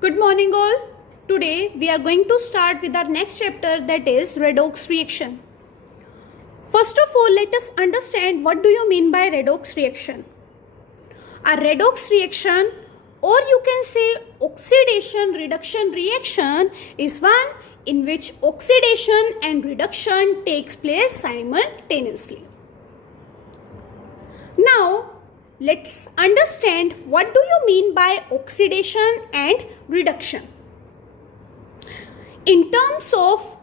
Good morning all. Today we are going to start with our next chapter, that is redox reaction. First of all, let us understand what do you mean by redox reaction. A redox reaction, or you can say oxidation reduction reaction, is one in which oxidation and reduction takes place simultaneously. Now let's understand what do you mean by oxidation and reduction. In terms of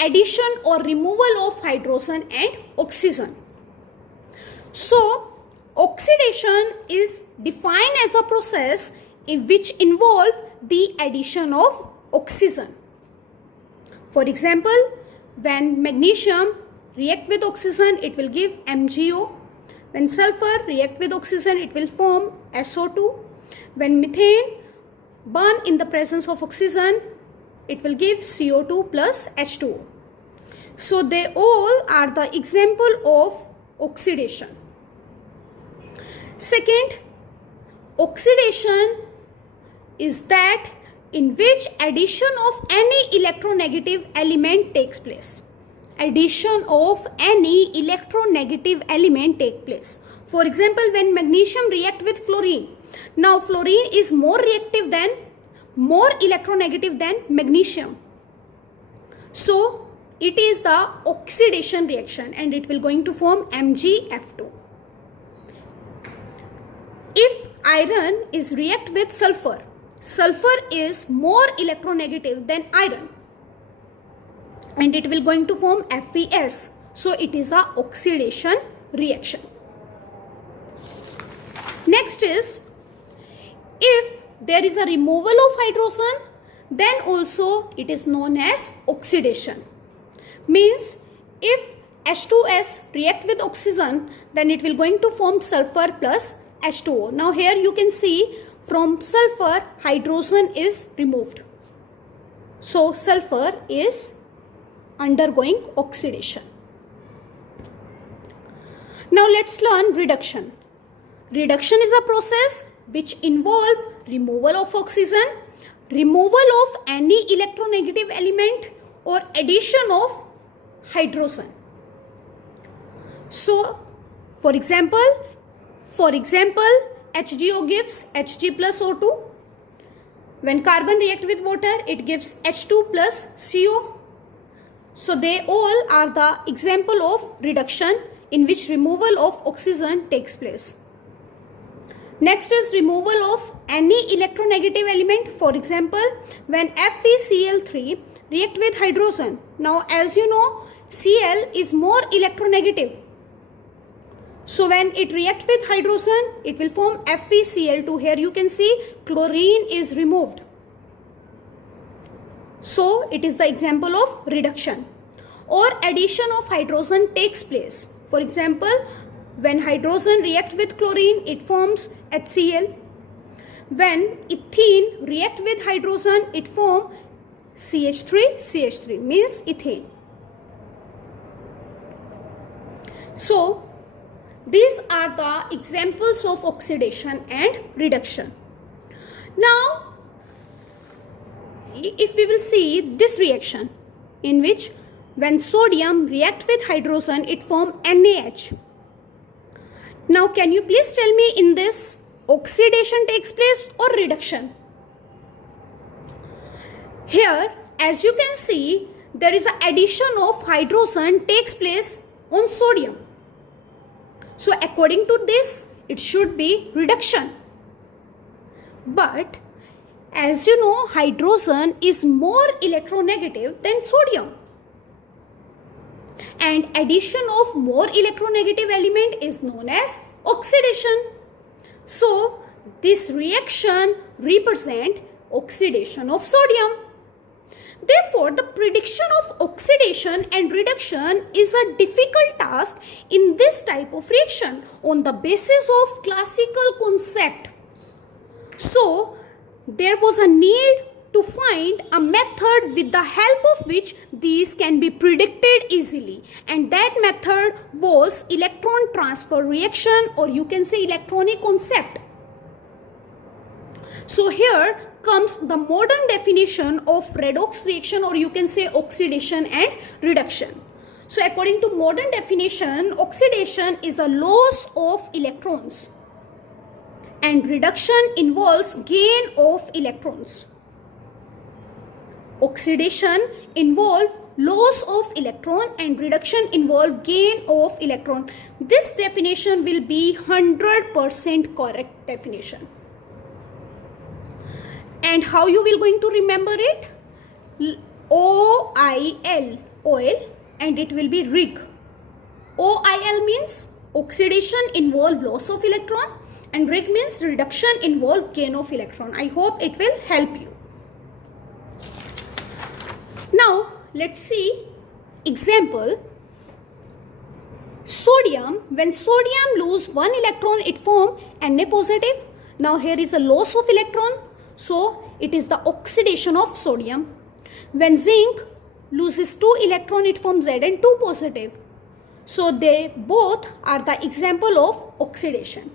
addition or removal of hydrogen and oxygen. So oxidation is defined as the process in which involve the addition of oxygen. For example, when magnesium react with oxygen, it will give MgO. When sulfur react with oxygen, it will form SO2. When methane burn in the presence of oxygen, it will give CO2 plus H2O. So they all are the example of oxidation. Second, oxidation is that in which addition of any electronegative element takes place. Addition of any electronegative element take place. For example, when magnesium react with fluorine. Now fluorine is more electronegative than magnesium. So it is the oxidation reaction and it will going to form MgF2. If iron is react with sulfur, sulfur is more electronegative than iron and it will going to form FeS. So it is a oxidation reaction. Next is, if there is a removal of hydrogen, then also it is known as oxidation. Means if H2S react with oxygen, then it will going to form sulfur plus H2O. Now here you can see from sulfur hydrogen is removed. So sulfur is undergoing oxidation. Now let's learn reduction. Reduction is a process which involves removal of oxygen, removal of any electronegative element or addition of hydrogen. So for example, HgO gives Hg plus O2. When carbon react with water, it gives H2 plus CO. So they all are the example of reduction in which removal of oxygen takes place. Next is removal of any electronegative element. For example, when FeCl3 react with hydrogen. Now as you know, Cl is more electronegative. So when it react with hydrogen, it will form FeCl2. Here you can see chlorine is removed. So it is the example of reduction. Or addition of hydrogen takes place. For example, when hydrogen react with chlorine, it forms HCl. When ethene react with hydrogen, it forms CH3 means ethane. So these are the examples of oxidation and reduction. Now if we will see this reaction in which when sodium react with hydrogen, it form NaH. Now can you please tell me, in this oxidation takes place or reduction? Here as you can see, there is an addition of hydrogen takes place on sodium. So according to this, it should be reduction. But as you know, hydrogen is more electronegative than sodium. And addition of more electronegative element is known as oxidation. So this reaction represents oxidation of sodium. Therefore, the prediction of oxidation and reduction is a difficult task in this type of reaction on the basis of classical concept. So there was a need to find a method with the help of which these can be predicted easily, and that method was electron transfer reaction, or you can say electronic concept. So here comes the modern definition of redox reaction, or you can say oxidation and reduction. So according to modern definition, oxidation is a loss of electrons and reduction involves gain of electrons. Oxidation involves loss of electron and reduction involves gain of electron. This definition will be 100% correct definition. And how you will going to remember it? OIL, oil, and it will be Rig. OIL means oxidation involve loss of electron and Rig means reduction involve gain of electron. I hope it will help you. Now let's see example. Sodium, when sodium lose one electron, it form Na positive. Now here is a loss of electron, so it is the oxidation of sodium. When zinc loses 2 electron, it forms Zn2 positive. So they both are the example of oxidation.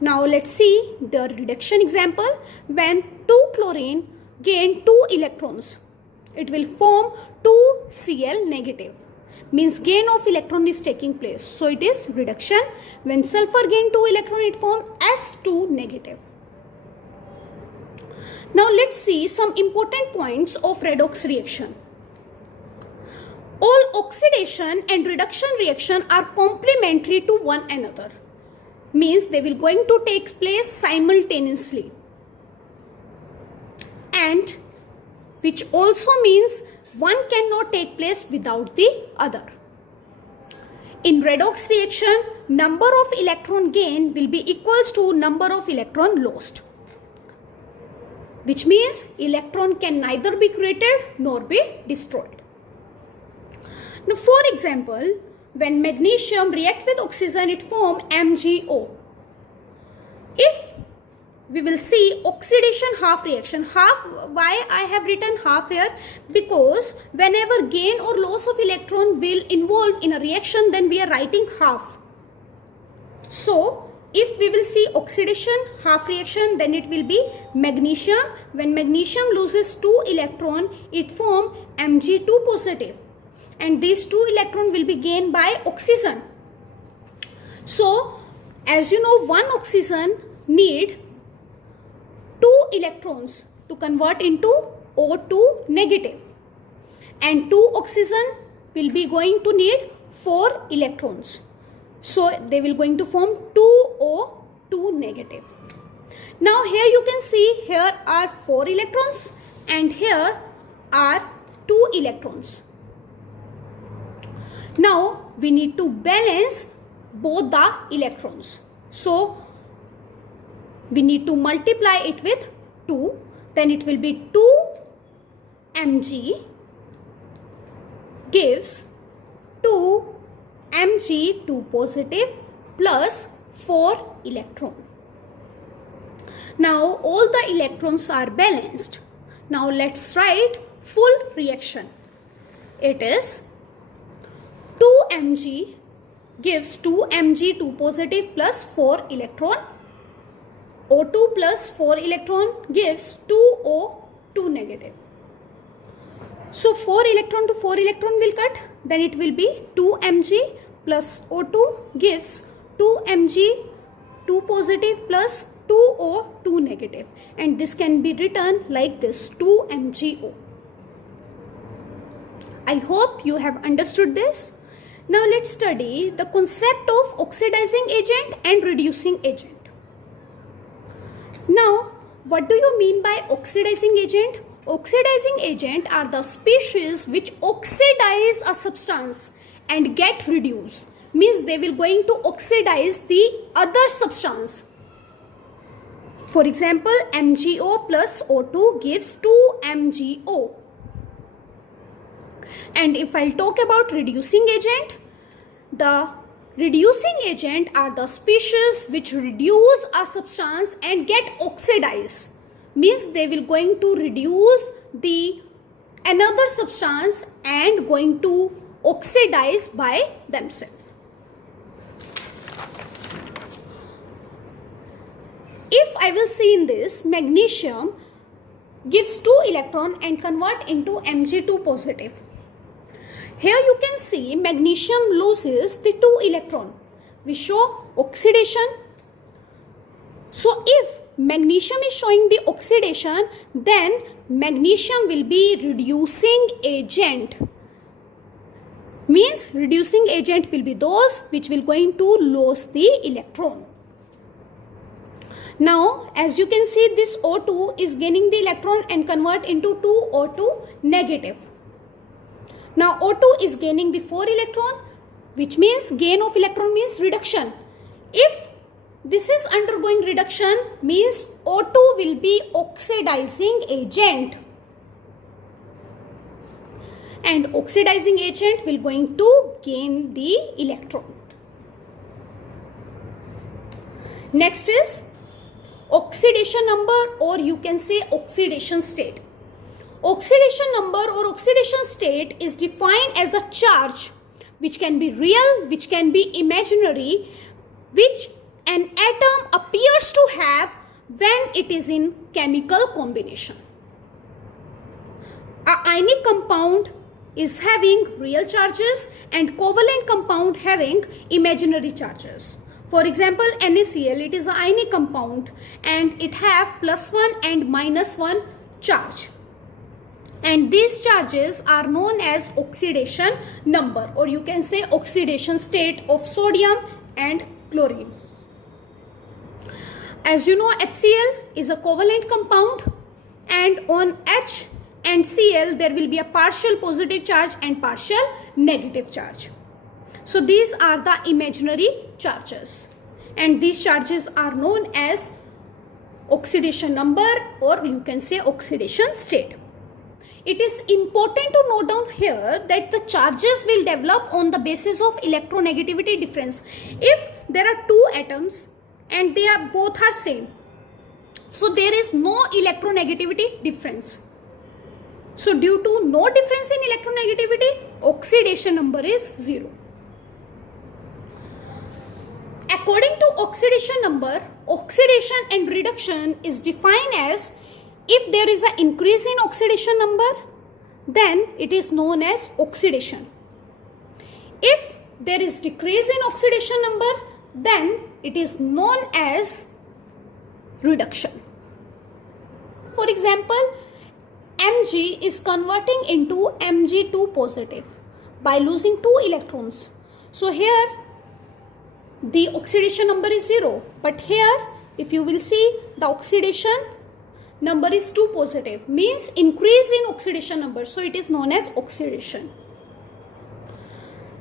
Now let's see the reduction example. When 2 chlorine gain 2 electrons, it will form 2Cl negative. Means gain of electron is taking place. So it is reduction. When sulfur gain 2 electron, it form S2 negative. Now let's see some important points of redox reaction. All oxidation and reduction reaction are complementary to one another. Means they will going to take place simultaneously. And which also means one cannot take place without the other. In redox reaction, number of electron gain will be equals to number of electron lost. Which means electron can neither be created nor be destroyed. Now for example, when magnesium react with oxygen, it form MgO. If we will see oxidation half reaction, why I have written half here? Because whenever gain or loss of electron will involve in a reaction, then we are writing half. So if we will see oxidation half reaction, then it will be magnesium. When magnesium loses 2 electron, it form Mg2 positive. And these 2 electron will be gained by oxygen. So as you know, one oxygen need 2 electrons to convert into O2 negative. And 2 oxygen will be going to need 4 electrons. So they will going to form 2O2 negative. Now here you can see here are 4 electrons and here are 2 electrons. Now we need to balance both the electrons. So we need to multiply it with 2. Then it will be 2 Mg gives 2 Mg2 positive plus 4 electron. Now all the electrons are balanced. Now let's write full reaction. It is 2 Mg gives 2 Mg2 positive plus 4 electron. O2 plus 4 electron gives 2O2 negative. So 4 electron to 4 electron will cut. Then it will be 2 Mg plus O2 gives 2 Mg2 positive plus 2O2 negative. And this can be written like this, 2 MgO. I hope you have understood this. Now let's study the concept of oxidizing agent and reducing agent. Now, what do you mean by oxidizing agent? Oxidizing agent are the species which oxidize a substance and get reduced. Means they will going to oxidize the other substance. For example, MgO plus O2 gives 2 MgO. And if I'll talk about reducing agent, the reducing agent are the species which reduce a substance and get oxidized. Means they will going to reduce the another substance and going to oxidize by themselves. If I will see in this, magnesium gives 2 electron and convert into Mg2 positive. Here you can see magnesium loses the 2 electron. We show oxidation. So if magnesium is showing the oxidation, then magnesium will be reducing agent. Means reducing agent will be those which will going to lose the electron. Now as you can see, this O2 is gaining the electron and convert into 2O2 negative. Now O2 is gaining the 4 electron, which means gain of electron means reduction. If this is undergoing reduction, means O2 will be oxidizing agent. And oxidizing agent will going to gain the electron. Next is oxidation number, or you can say oxidation state. Oxidation number or oxidation state is defined as the charge which can be real, which can be imaginary, which an atom appears to have when it is in chemical combination. A ionic compound is having real charges and covalent compound having imaginary charges. For example, NaCl, it is an ionic compound and it have +1 and -1 charge. And these charges are known as oxidation number, or you can say oxidation state of sodium and chlorine. As you know, HCl is a covalent compound, and on H and Cl there will be a partial positive charge and partial negative charge. So these are the imaginary charges, and these charges are known as oxidation number, or you can say oxidation state. It is important to note down here that the charges will develop on the basis of electronegativity difference. If there are two atoms and they are both are same, so there is no electronegativity difference. So due to no difference in electronegativity, oxidation number is 0. According to oxidation number, oxidation and reduction is defined as, if there is an increase in oxidation number, then it is known as oxidation. If there is decrease in oxidation number, then it is known as reduction. For example, Mg is converting into Mg2 positive by losing 2 electrons. So here the oxidation number is 0, but here if you will see, the oxidation number is 2 positive, means increase in oxidation number, so it is known as oxidation.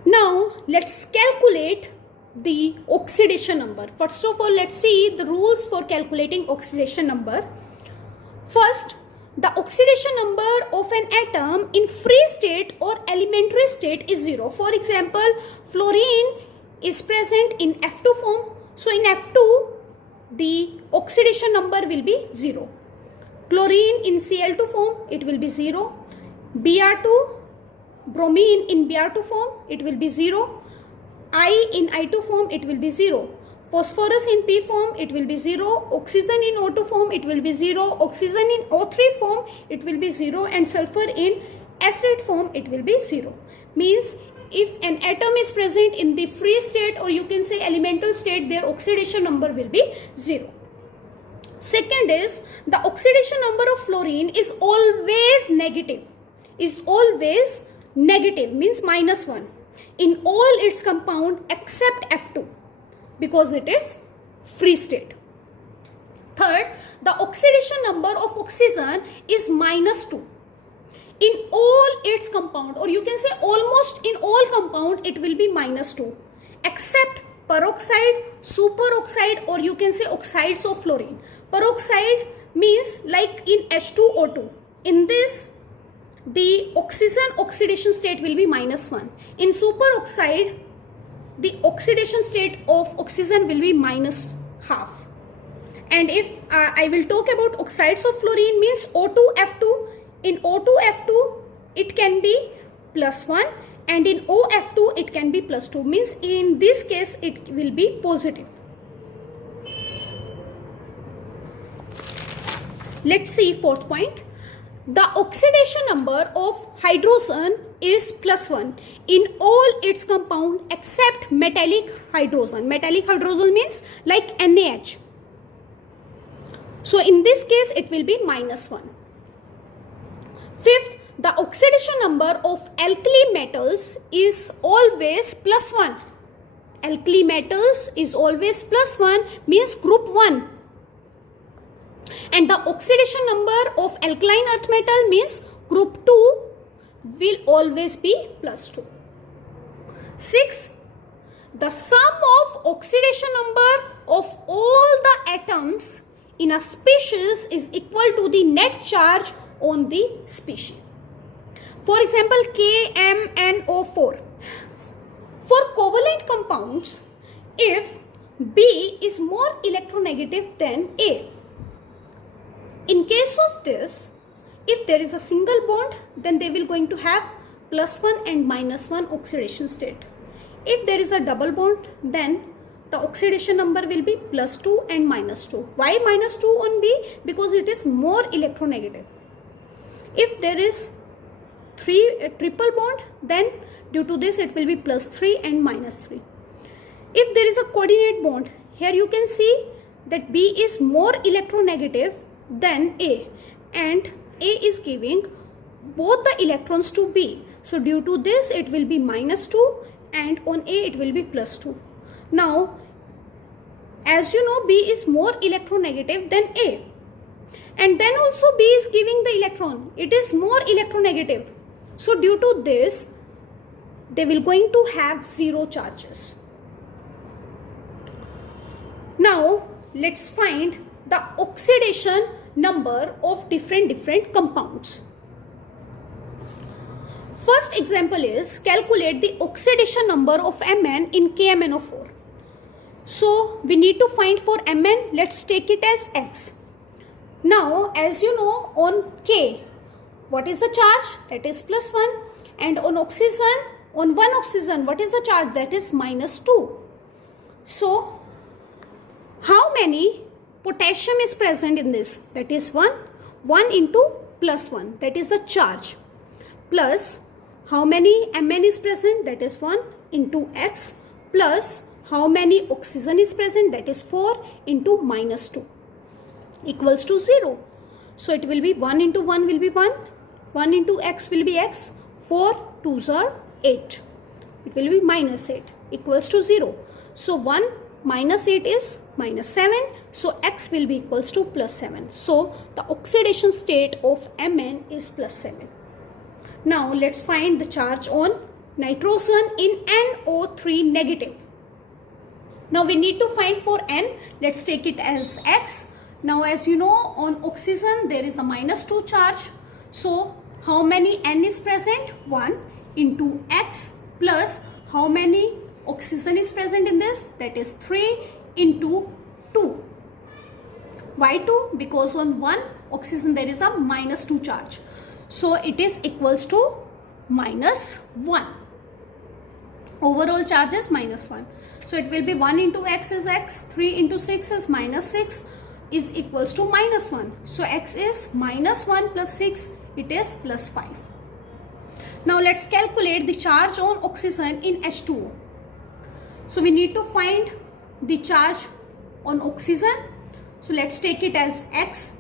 Now let's calculate the oxidation number. First of all, let's see the rules for calculating oxidation number. First, the oxidation number of an atom in free state or elementary state is 0. For example, fluorine is present in F2 form, so in F2 the oxidation number will be 0. Chlorine in Cl2 form, it will be 0. Br2, bromine in Br2 form, it will be 0. I in I2 form, it will be 0. Phosphorus in P form, it will be 0. Oxygen in O2 form, it will be 0. Oxygen in O3 form, it will be 0. And sulfur in acid form, it will be 0. Means if an atom is present in the free state, or you can say elemental state, their oxidation number will be 0. Second is, the oxidation number of fluorine is always negative. Is always negative, means -1 in all its compound except F2, because it is free state. Third, the oxidation number of oxygen is -2 in all its compound, or you can say almost in all compound it will be -2, except peroxide, superoxide, or you can say oxides of fluorine. Peroxide means like in H2O2. In this, the oxygen oxidation state will be -1. In superoxide, the oxidation state of oxygen will be -half. And if I will talk about oxides of fluorine, means O2F2. In O2F2, it can be +1, and in OF2, it can be +2. Means in this case, it will be positive. Let's see fourth point. The oxidation number of hydrogen is +1 in all its compound except metallic hydrogen. Metallic hydrogen means like NaH. So in this case it will be -1. Fifth, the oxidation number of alkali metals is always +1. Alkali metals is always +1 means group 1. And the oxidation number of alkaline earth metal means group 2 will always be +2. 6. The sum of oxidation number of all the atoms in a species is equal to the net charge on the species. For example, KMnO4. For covalent compounds, if B is more electronegative than A. In case of this, if there is a single bond, then they will going to have +1 and -1 oxidation state. If there is a double bond, then the oxidation number will be +2 and -2. Why -2 on B? Because it is more electronegative. If there is triple bond, then due to this it will be +3 and -3. If there is a coordinate bond, here you can see that B is more electronegative than A, and A is giving both the electrons to B. So due to this it will be -2 and on A it will be +2. Now as you know, B is more electronegative than A, and then also B is giving the electron, it is more electronegative. So due to this they will going to have 0 charges. Now let's find the oxidation number of different compounds. First example is calculate the oxidation number of Mn in KMnO4. So we need to find for Mn, let's take it as X. Now as you know, on K, what is the charge? That is +1. And on oxygen, on one oxygen, what is the charge? That is -2. So how many potassium is present in this? That is 1. 1 into +1, that is the charge. Plus how many Mn is present? That is 1 into X. Plus how many oxygen is present? That is 4 into -2 equals to 0. So it will be 1 into 1 will be 1. 1 into X will be X. 4 2s are 8. It will be -8 equals to 0. So 1 minus 8 is -7. So X will be equals to +7. So the oxidation state of Mn is +7. Now let's find the charge on nitrogen in NO3 negative. Now we need to find for N. Let's take it as X. Now as you know, on oxygen there is a -2 charge. So how many N is present? 1 into X plus how many oxygen is present in this? That is 3 into 2. Why 2? Because on one oxygen there is a -2 charge. So it is equals to -1. Overall charge is -1. So it will be 1 into X is X, 3 into 6 is -6 is equals to -1. So X is -1 plus 6, it is +5. Now let's calculate the charge on oxygen in H2O. So we need to find the charge on oxygen. So let's take it as X.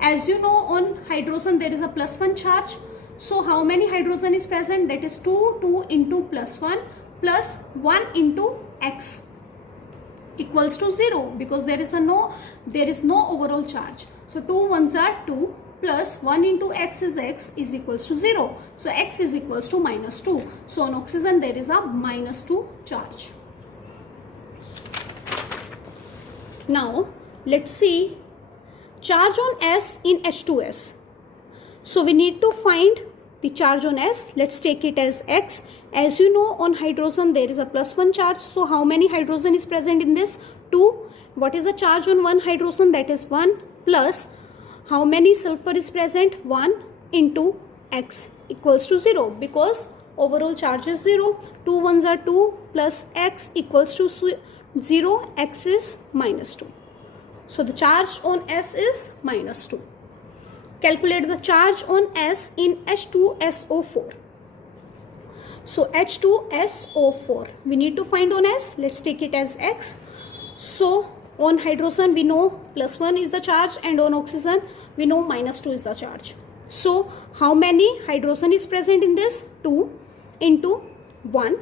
As you know, on hydrogen there is a +1 charge. So how many hydrogen is present? That is 2. 2 into +1 plus 1 into X equals to 0, because there is no overall charge. So 2 1s are 2 plus 1 into X is equals to 0. So X is equals to -2. So on oxygen there is a -2 charge. Now let's see charge on S in H2S. So we need to find the charge on S. Let's take it as X. As you know, on hydrogen there is a +1 charge. So how many hydrogen is present in this? 2. What is the charge on one hydrogen? That is 1 plus how many sulfur is present? 1 into X equals to 0, because overall charge is 0. 2 1s are 2 plus X equals to 0. X is -2. So the charge on S is -2. calculate the charge on S in H2SO4. So H2SO4, we need to find on S. Let's take it as X. So on hydrogen we know +1 is the charge, and on oxygen we know -2 is the charge. So how many hydrogen is present in this? 2 into 1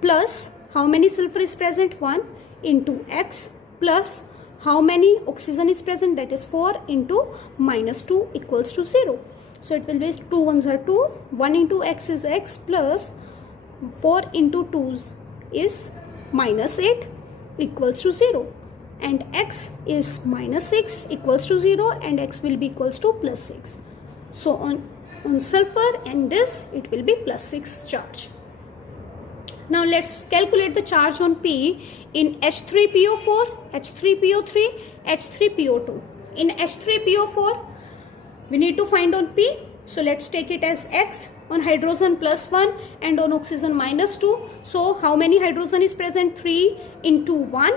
plus how many sulfur is present? 1 into X plus how many oxygen is present? That is 4 into -2 equals to 0. So it will be 2 ones are 2, 1 into X is X plus 4 into 2 is -8 equals to 0, and X is -6 equals to 0, and X will be equals to +6. So on sulfur and this it will be +6 charge. Now let's calculate the charge on P in H3PO4, H3PO3, H3PO2. In H3PO4 we need to find on P. So let's take it as X. On hydrogen +1 and on oxygen -2. So how many hydrogen is present? 3 into 1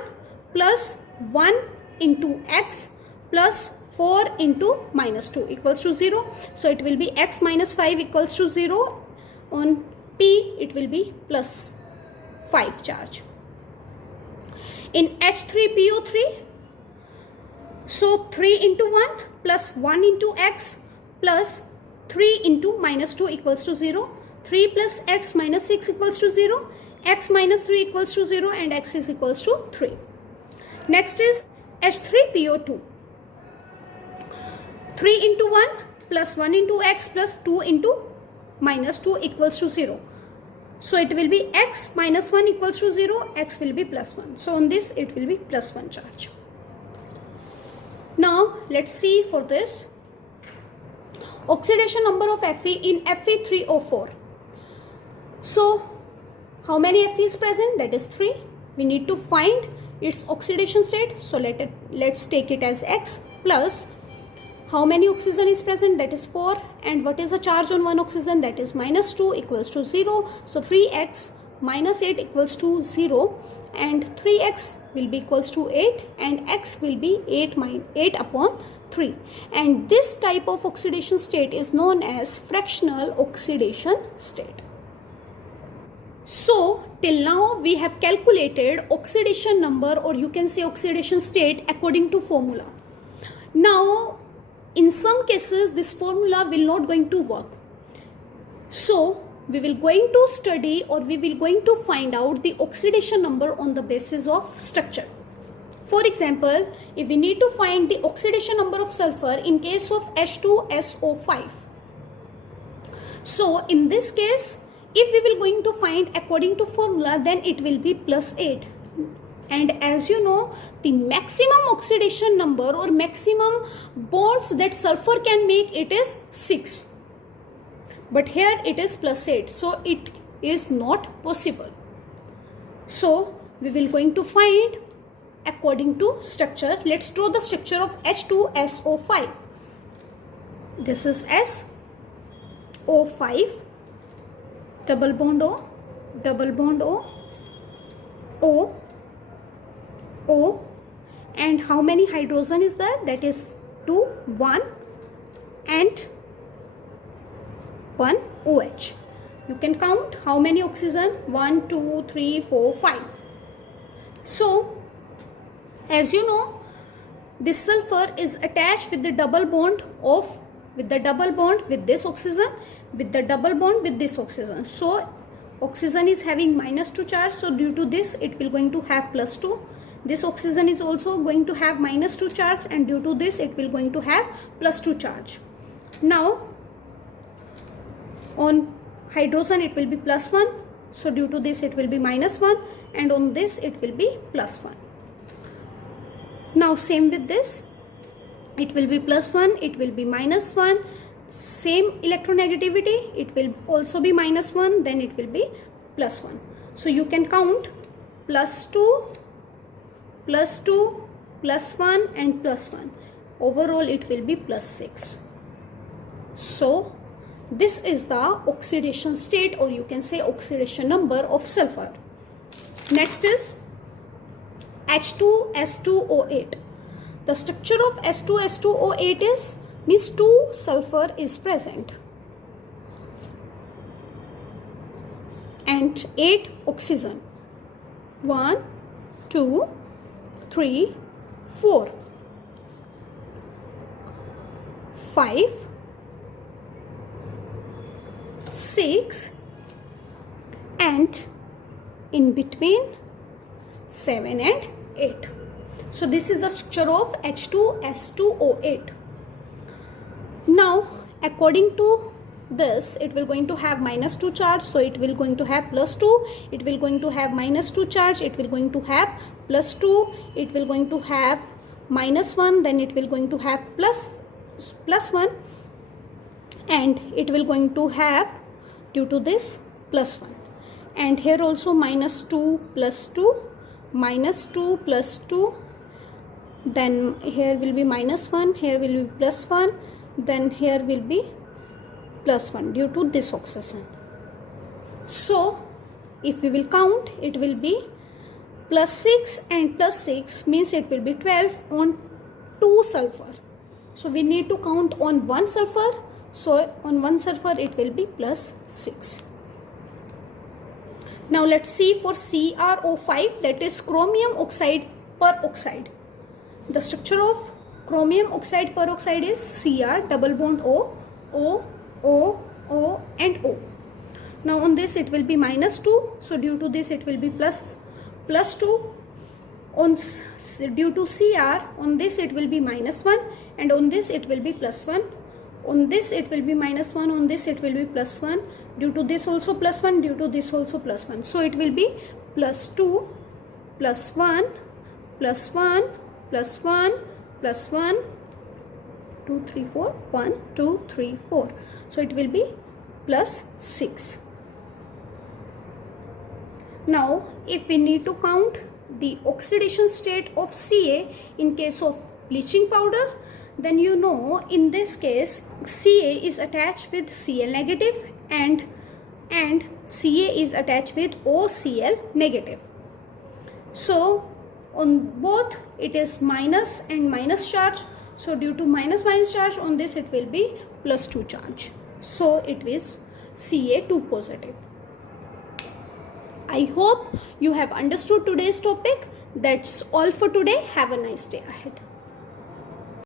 plus 1 into X plus 4 into -2 equals to 0. So it will be X minus 5 equals to 0. On P it will be +5 charge. In H3PO3, so 3 into 1 plus 1 into X plus 3 into -2 equals to 0. 3 plus X minus 6 equals to 0. X minus 3 equals to 0, and X is equals to 3. Next is H3PO2. 3 into 1 plus 1 into X plus 2 into -2 equals to 0. So it will be X minus 1 equals to 0, X will be +1. So on this it will be +1 charge. Now let's see for this oxidation number of Fe in Fe3O4. So how many Fe is present? That is 3. We need to find its oxidation state. So let's take it as X plus how many oxygen is present? That is 4. And what is the charge on one oxygen? That is -2 equals to 0. So 3X minus 8 equals to 0, and 3X will be equals to 8, and X will be 8 upon 3. And this type of oxidation state is known as fractional oxidation state. So till now we have calculated oxidation number, or you can say oxidation state, according to formula. Now in some cases this formula will not going to work. So we will going to study, or we will going to find out the oxidation number on the basis of structure. For example, if we need to find the oxidation number of sulfur in case of H2SO5. So in this case, if we will going to find according to formula, then it will be +8. And as you know, the maximum oxidation number or maximum bonds that sulfur can make, it is 6. But here it is +8. So it is not possible. So we will going to find according to structure. Let's draw the structure of H2SO5. This is SO5, double bond O, double bond O, O, O, and how many hydrogen is there? That is 2, 1 and 1 OH. You can count how many oxygen? 1, 2, 3, 4, 5. So as you know, this sulfur is attached with the double bond with this oxygen, with the double bond with this oxygen. So oxygen is having -2 charge, so due to this it will going to have +2. This oxygen is also going to have -2 charge, and due to this it will going to have +2 charge. Now on hydrogen it will be +1, so due to this it will be -1, and on this it will be +1. Now same with this, it will be +1, it will be -1, same electronegativity, it will also be -1, then it will be +1. So you can count +2, +2, +1 and +1. Overall it will be +6. So this is the oxidation state, or you can say oxidation number of sulfur. Next is H2S2O8. The structure of H2S2O8 is means 2 sulfur is present and 8 oxygen. 1 2 3 4 5 6 and in between 7 and 8. So this is the structure of H2S2O8. Now according to this, it will going to have -2 charge, so it will going to have +2. It will going to have -2 charge, it will going to have +2. It will going to have -1, then it will going to have +1, and it will going to have, due to this, +1. And here also -2 +2, -2 +2, then here will be -1, here will be +1, then here will be +1 due to this oxygen. So if we will count, it will be +6 and +6 means it will be 12 on 2 sulfur. So we need to count on 1 sulfur. So on 1 sulfur it will be +6. Now let's see for CrO5, that is chromium oxide peroxide. The structure of chromium oxide peroxide is Cr double bond O, O, O, O and O. Now on this it will be -2, so due to this it will be +2. On due to Cr, on this it will be -1, and on this it will be +1. On this it will be -1, on this it will be +1. Due to this also +1, due to this also +1. So it will be +2, +1, +1, +1, +1, 2 3 4, 1 2 3 4. So it will be +6. Now if we need to count the oxidation state of Ca in case of bleaching powder, then you know in this case Ca is attached with Cl negative and Ca is attached with OCl negative. So on both it is minus and minus charge. So due to minus charge, on this it will be +2 charge. So it is Ca2 positive. I hope you have understood today's topic. That's all for today. Have a nice day ahead.